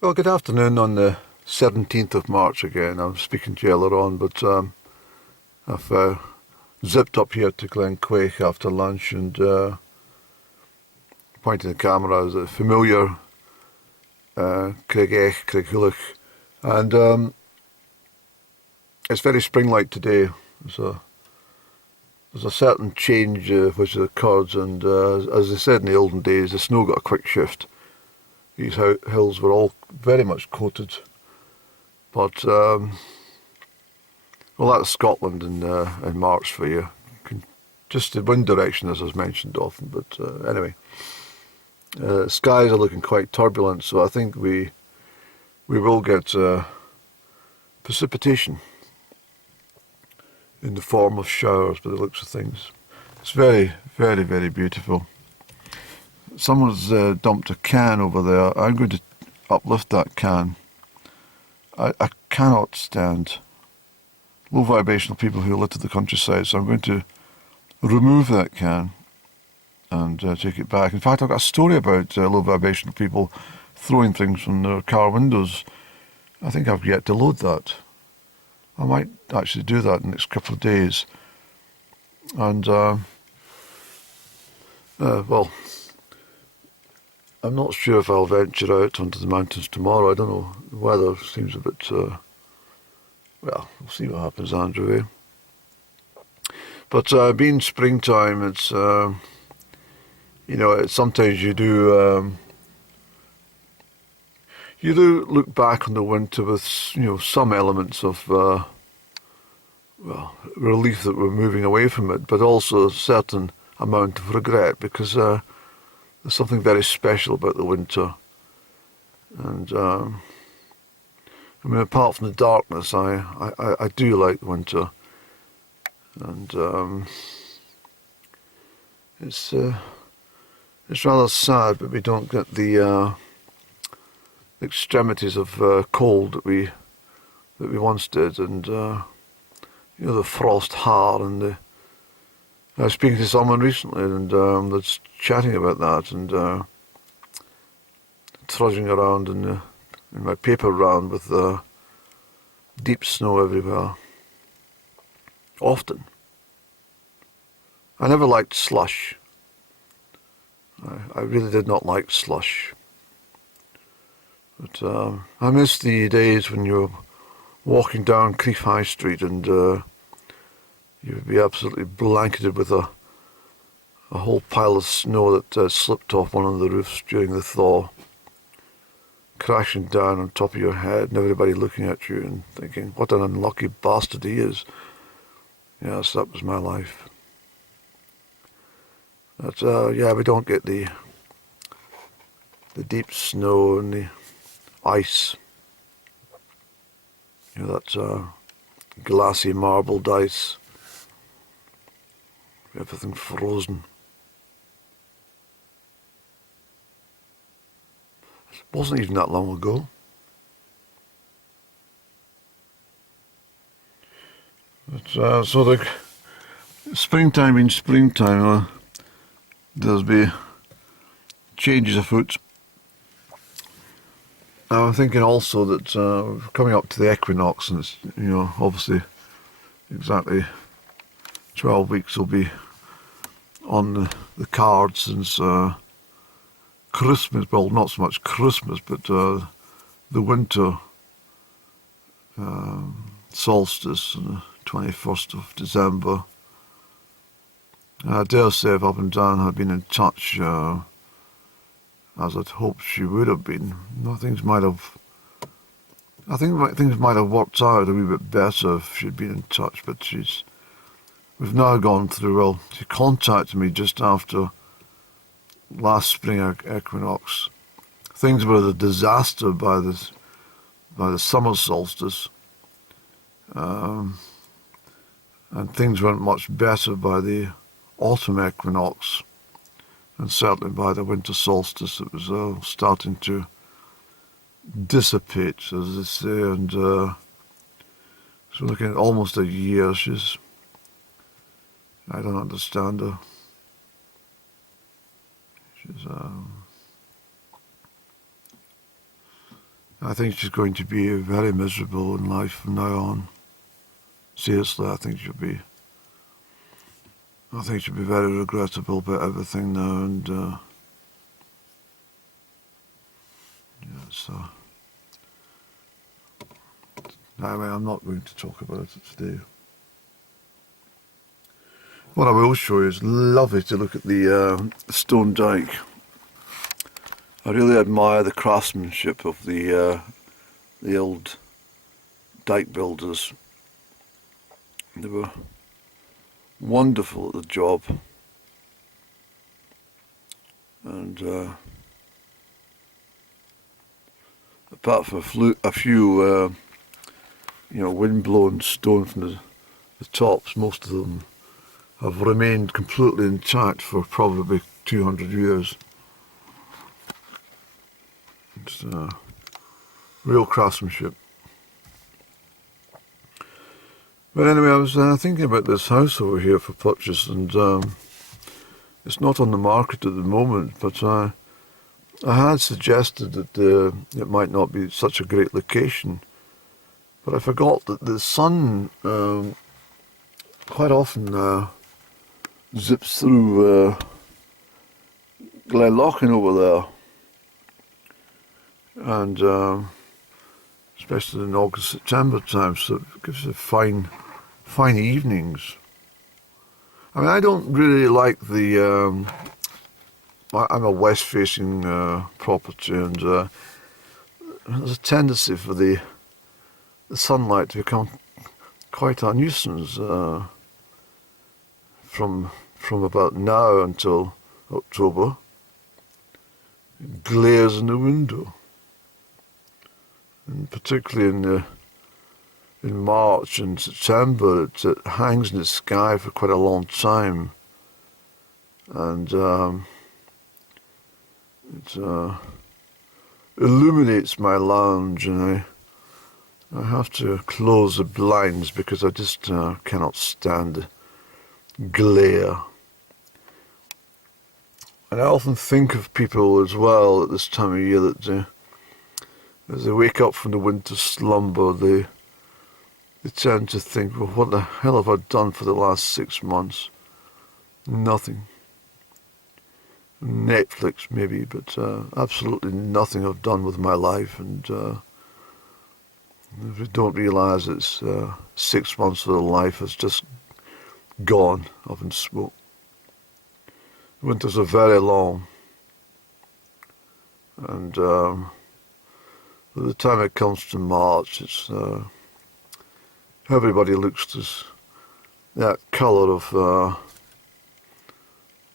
Well, good afternoon on the 17th of March again. I was speaking to you earlier on, but I've zipped up here to Glen Quaich after lunch and pointing the camera as a familiar Crieff. And it's very spring-like today. There's a, there's a certain change which has occurred, and as they said in the olden days, the snow got a quick shift. These hills were all very much coated, but well, that's Scotland in March for you. Just the wind direction, as was mentioned often. But anyway, skies are looking quite turbulent, so I think we will get precipitation in the form of showers by the looks of things. It's very, very, very beautiful. Someone's dumped a can over there. I'm going to uplift that can. I cannot stand low vibrational people who litter the countryside, so I'm going to remove that can and take it back. In fact, I've got a story about low vibrational people throwing things from their car windows. I think I've yet to load that. I might actually do that in the next couple of days. And, well, I'm not sure if I'll venture out onto the mountains tomorrow. I don't know. The weather seems a bit, well, we'll see what happens, Andrew. But being springtime, it's, sometimes you do look back on the winter with, some elements of, relief that we're moving away from it, but also a certain amount of regret because there's something very special about the winter. And, apart from the darkness, I do like winter. And it's rather sad, but we don't get the extremities of cold that we once did, and the frost hard. And I was speaking to someone recently, and that's chatting about that, and trudging around in my paper round with deep snow everywhere. Often. I never liked slush. I really did not like slush. But I miss the days when you were walking down Crieff High Street and you would be absolutely blanketed with a whole pile of snow that slipped off one of the roofs during the thaw, crashing down on top of your head, and everybody looking at you and thinking, what an unlucky bastard he is. Yes, that was my life. But we don't get the deep snow and the ice. That glassy marbled ice. Everything frozen. It wasn't even that long ago. But, so the springtime being springtime, there'll be changes afoot. I'm thinking also that we're coming up to the equinox, and it's, obviously exactly 12 weeks will be on the cards since Christmas. Well, not so much Christmas, but the winter solstice on the 21st of December. I dare say if Up and Down had been in touch as I'd hoped she would have been, I think things might have worked out a wee bit better if she'd been in touch, but we've now gone through, well, she contacted me just after last spring equinox. Things were a disaster by the summer solstice, and things weren't much better by the autumn equinox, and certainly by the winter solstice. It was starting to dissipate, as they say, and so looking at almost a year. I don't understand her. She's I think she's going to be very miserable in life from now on. Seriously, I think she'll be very regrettable about everything now, and yeah, so anyway, I'm not going to talk about it today. What I will show you is lovely to look at the stone dike. I really admire the craftsmanship of the old dike builders. They were wonderful at the job, and apart from a few wind-blown stone from the tops, most of them have remained completely intact for probably 200 years. It's real craftsmanship. But anyway, I was thinking about this house over here for purchase, and it's not on the market at the moment, but I had suggested that it might not be such a great location, but I forgot that the sun quite often zips through Glen Quaich over there, and especially in August, September time, so it gives it fine evenings. I mean, I don't really like the. I'm a west-facing property, and there's a tendency for the sunlight to become quite a nuisance from about now until October. It glares in the window, and particularly in March and September, it hangs in the sky for quite a long time, and it illuminates my lounge, and I have to close the blinds because I just cannot stand the glare. And I often think of people as well at this time of year that as they wake up from the winter slumber, they tend to think, well, what the hell have I done for the last 6 months? Nothing. Netflix maybe, but absolutely nothing I've done with my life, and if you don't realise it's 6 months of their life has just gone up in smoke. Winters are very long, and by the time it comes to March, it's everybody looks this that colour of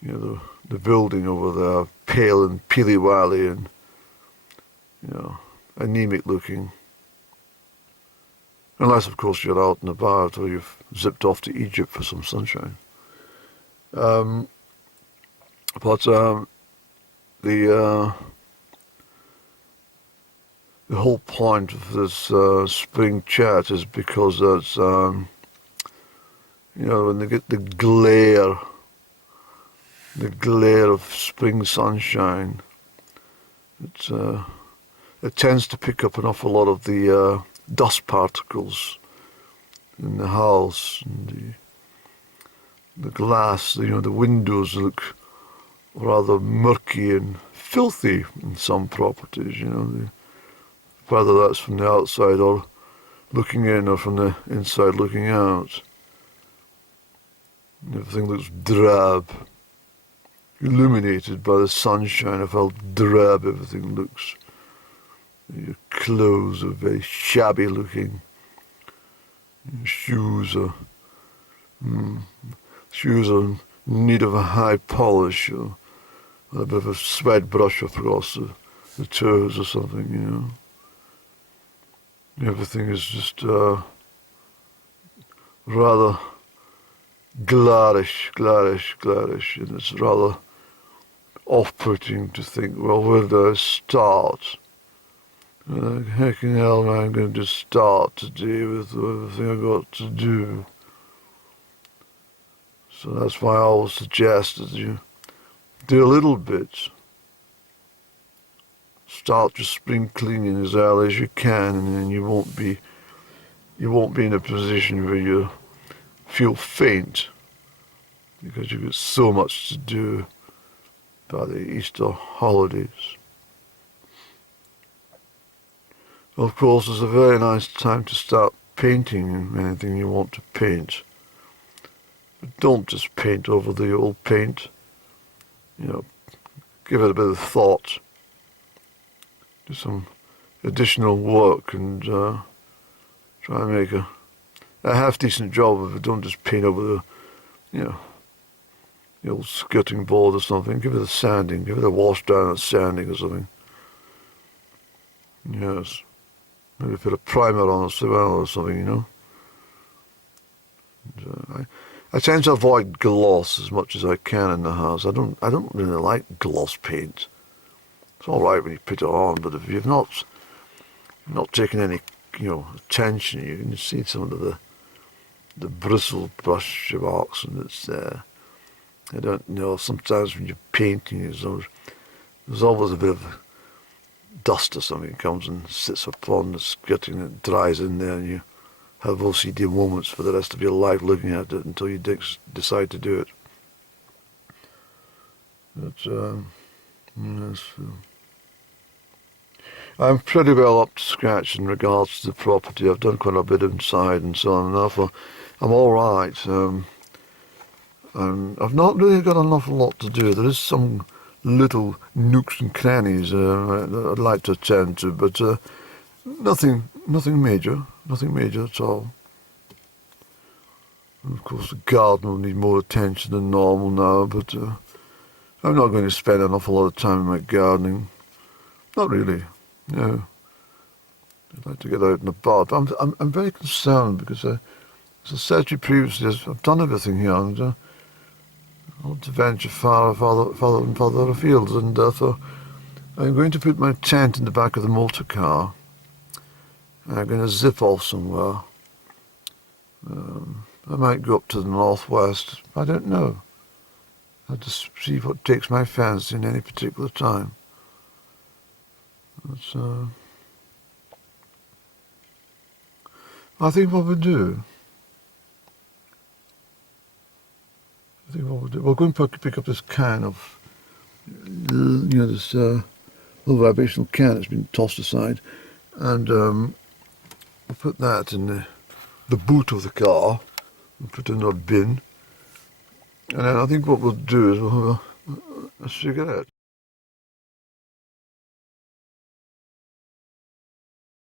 the building over there, pale and peely-wally and anemic looking. Unless, of course, you're out and about or you've zipped off to Egypt for some sunshine. But the whole point of this spring chat is because it's when they get the glare of spring sunshine, it tends to pick up an awful lot of the dust particles in the house, and the glass, the windows look rather murky and filthy in some properties, whether that's from the outside or looking in or from the inside looking out. Everything looks drab, illuminated by the sunshine of how drab everything looks. Your clothes are very shabby looking. Your shoes are in need of a high polish or a bit of a sweat brush across the toes or something, Everything is just rather glarish, and it's rather off-putting to think, well, where do I start? What the heck in hell am I going to start today with everything I've got to do? So that's why I always suggest that you do a little bit. start just sprinkling as early as you can, and then you won't be in a position where you feel faint, because you've got so much to do by the Easter holidays. Of course, it's a very nice time to start painting anything you want to paint. But don't just paint over the old paint. Give it a bit of thought. Do some additional work and try and make a half-decent job of it. Don't just paint over the old skirting board or something. Give it a sanding. Give it a wash down and sanding or something. Yes. Maybe put a primer on as well or something, And, I tend to avoid gloss as much as I can in the house. I don't really like gloss paint. It's all right when you put it on, but if you've not taken any attention, you can see some of the bristle brush marks, and it's I don't know. Sometimes when you're painting, there's always a bit of dust or something comes and sits upon the skirting, and it dries in there, and you have OCD moments for the rest of your life looking at it until you decide to do it. But yes, I'm pretty well up to scratch in regards to the property. I've done quite a bit inside and so on, and therefore I'm all right. I've not really got an awful lot to do. There is some little nooks and crannies that I'd like to attend to, but nothing major at all. And of course, the garden will need more attention than normal now, but I'm not going to spend an awful lot of time in my gardening. Not really. No. I'd like to get out and about. I'm very concerned because, as I said to you previously, I've done everything here, and I want to venture farther and farther afield, and therefore I'm going to put my tent in the back of the motor car. I'm going to zip off somewhere. I might go up to the northwest. I don't know. I'll just see what takes my fancy in any particular time. That's, I think what we'll do. We'll go and pick up this can of, this little vibrational can that's been tossed aside, and we'll put that in the boot of the car and put it in our bin. And then I think what we'll do is we'll have a cigarette.